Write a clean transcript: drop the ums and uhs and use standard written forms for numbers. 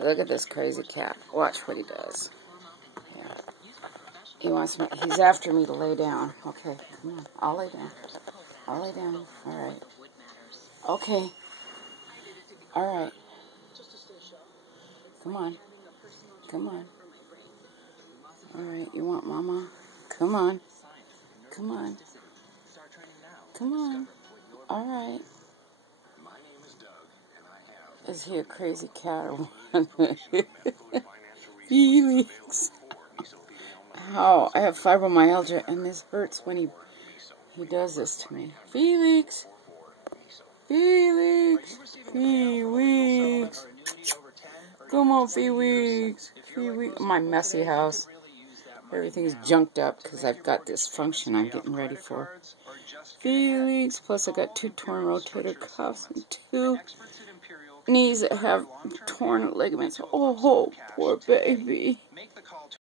Look at this crazy cat. Watch what he does. Yeah. He wants me. He's after me to lay down. Okay, come on. I'll lay down. I'll lay down. All right. Okay. All right. Come on. Come on. All right. You want mama? Come on. Come on. Come on. All right. Is he a crazy cat or what? Felix. How? I have fibromyalgia and this hurts when he does this to me. Felix. Felix. Felix. Come on, Felix. Felix. My messy house. Everything's junked up because I've got this function I'm getting ready for. Felix. Plus I got 2 torn rotator cuffs and 2 knees that have torn ligaments. Oh, poor baby.